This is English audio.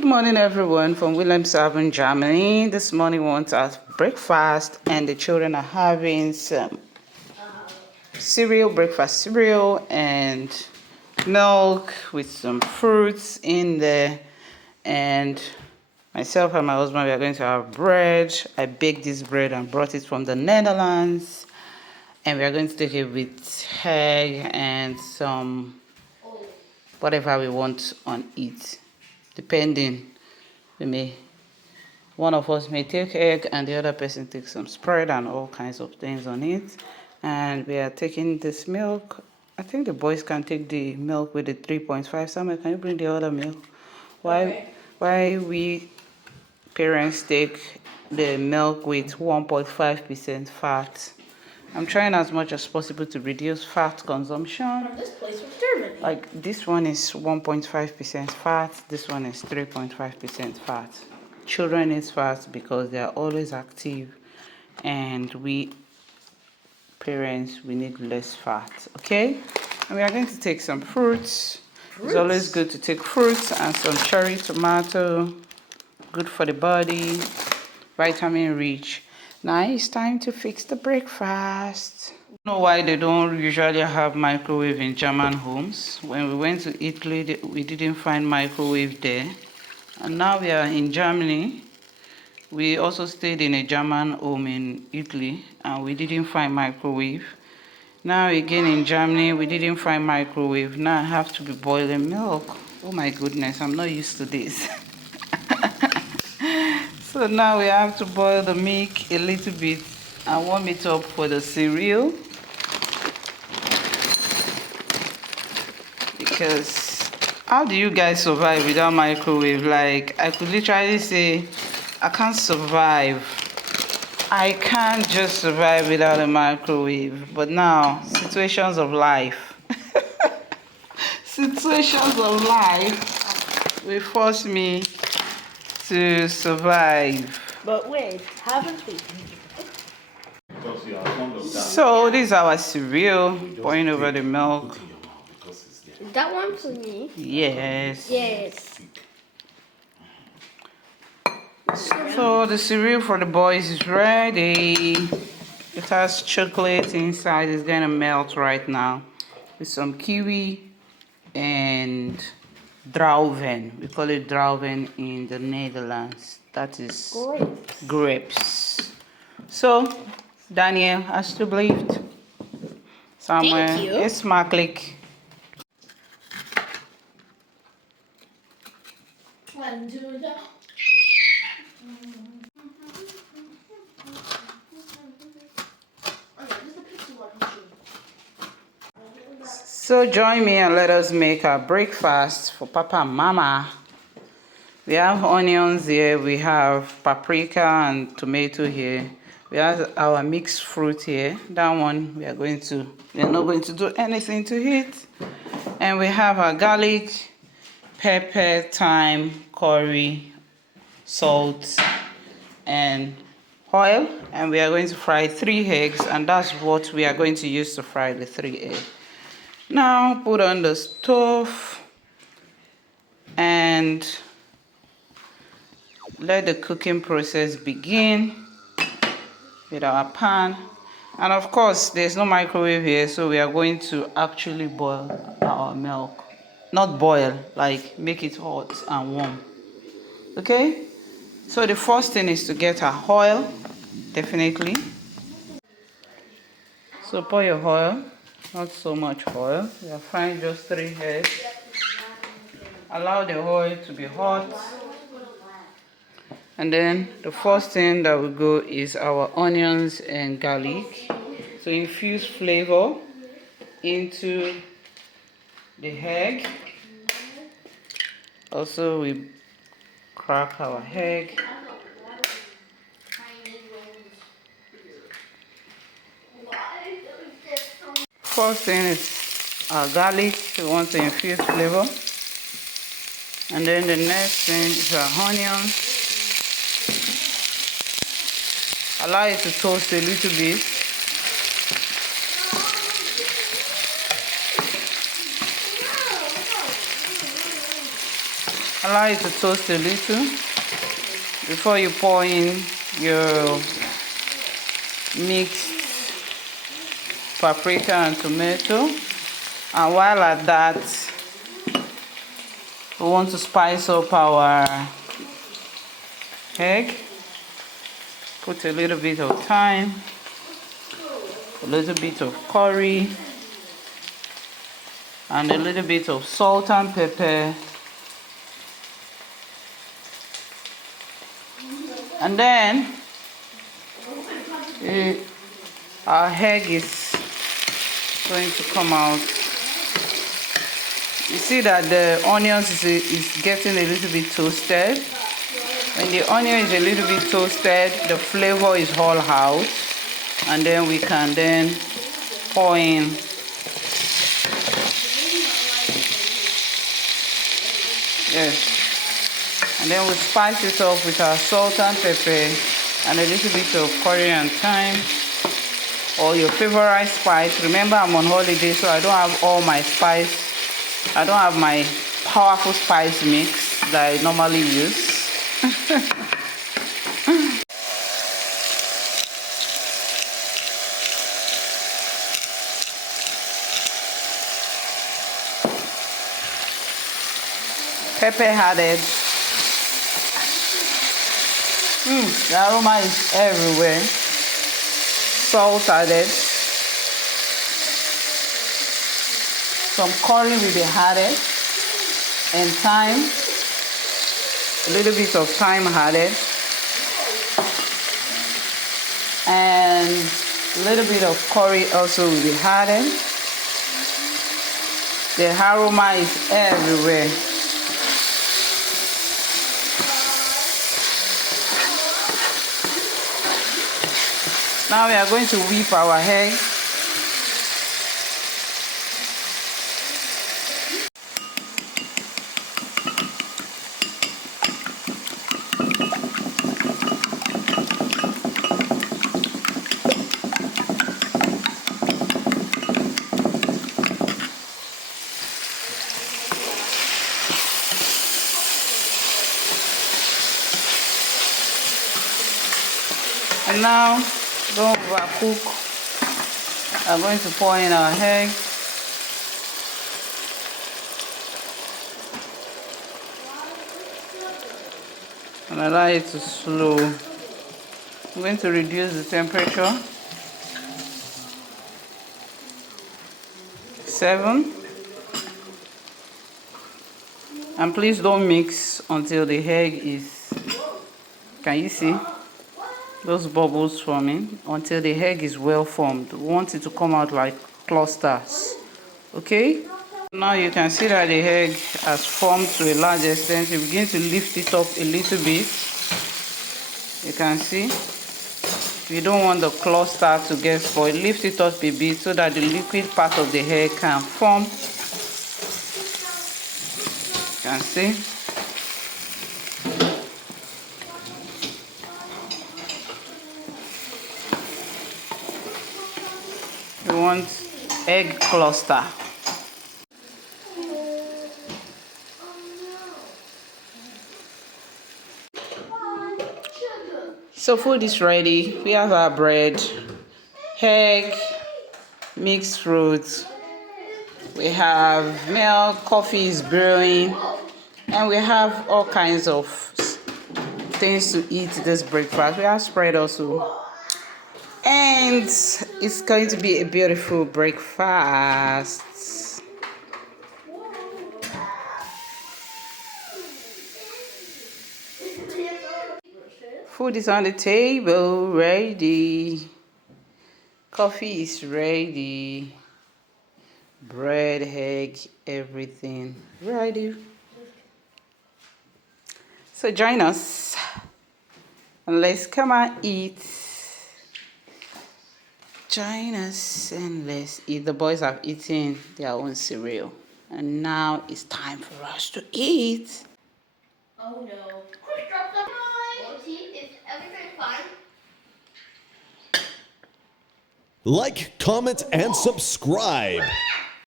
Good morning, everyone, from Wilhelmshaven, Germany. This morning we want to have breakfast, and the children are having some cereal, breakfast cereal, and milk with some fruits in there. And myself and my husband, we are going to have bread. I baked this bread and brought it from the Netherlands. And we are going to take it with egg and some whatever we want on it, depending. One of us may take egg and the other person takes some spread and all kinds of things on it. And we are taking this milk. I think the boys can take the milk with the 3.5. Samuel, can you bring the other milk? Why we parents take the milk with 1.5% fat? I'm trying as much as possible to reduce fat consumption. From this place from Germany. Like this one is 1.5% fat, this one is 3.5% fat. Children eat fat because they are always active, and we parents, we need less fat. Okay, and we are going to take some fruits. It's always good to take fruits and some cherry tomato, good for the body, vitamin rich. Now it's time to fix the breakfast. I don't know why they don't usually have microwave in German homes. When we went to Italy, we didn't find microwave there. And now we are in Germany. We also stayed in a German home in Italy, and we didn't find microwave. Now again in Germany, we didn't find microwave. Now I have to be boiling milk. Oh my goodness, I'm not used to this. So now we have to boil the milk a little bit and warm it up for the cereal. Because how do you guys survive without microwave? Like, I could literally say, I can't survive. I can't just survive without a microwave. But now, situations of life. Situations of life will force me to survive. But wait, haven't we? So this is our cereal, pouring over the milk. Is that one for me? Yes. Yes. So the cereal for the boys is ready. It has chocolate inside. It's gonna melt right now with some kiwi and druiven. We call it druiven in the Netherlands. That is grapes. So Daniel, alsjeblieft. Samuel, Thank you. is smakelijk. So join me and let us make our breakfast for Papa and Mama. We have onions here, we have paprika and tomato here. We have our mixed fruit here. That one we are not going to do anything to it. And we have our garlic, pepper, thyme, curry, salt, and oil. And we are going to fry 3 eggs, and that's what we are going to use to fry the 3 eggs. Now put on the stove and let the cooking process begin with our pan. And of course, there's no microwave here, so we are going to actually boil our milk. Not boil, like make it hot and warm. Okay? So the first thing is to get our oil, definitely. So pour your oil, not so much oil. We are frying just 3 eggs. Allow the oil to be hot. And then the first thing that will go is our onions and garlic. So infuse flavor into the egg. Also we crack our egg. First thing is our garlic. We want to infuse flavor. And then the next thing is our onions. Allow it to toast a little bit. Allow it to toast a little before you pour in your mixed paprika and tomato. And while at that, we want to spice up our egg. Put a little bit of thyme, a little bit of curry, and a little bit of salt and pepper. And then our egg is going to come out. You see that the onions is getting a little bit toasted. When the onion is a little bit toasted, the flavor is all out, and then we can then pour in and then we spice it up with our salt and pepper and a little bit of curry and thyme, or your favorite spice. Remember, I'm on holiday, so I don't have all my spice. I don't have my powerful spice mix that I normally use. Pepper added. The aroma is everywhere. Salt added. Some curry will be added, and thyme. A little bit of thyme added, and a little bit of curry also will be added. The aroma is everywhere. Now we are going to whip our egg. And now, don't overcook. I'm going to pour in our egg. And allow it to slow. I'm going to reduce the temperature. 7. And please don't mix until the egg is, can you see those bubbles forming? Until the egg is well formed. We want it to come out like clusters. Okay? Now you can see that the egg has formed to a large extent. You begin to lift it up a little bit. You can see. You don't want the cluster to get spoiled. Lift it up a bit so that the liquid part of the egg can form. You can see. You want egg cluster. So food is ready. We have our bread, egg, mixed fruits. We have milk, coffee is brewing, and we have all kinds of things to eat this breakfast. We have spread also. And it's going to be a beautiful breakfast. Food is on the table, ready. Coffee is ready. Bread, egg, everything ready. So join us and let's come and eat. Join us and let's eat. The boys have eaten their own cereal, and now it's time for us to eat. Oh no. Is everything fine? Like, comment, and subscribe.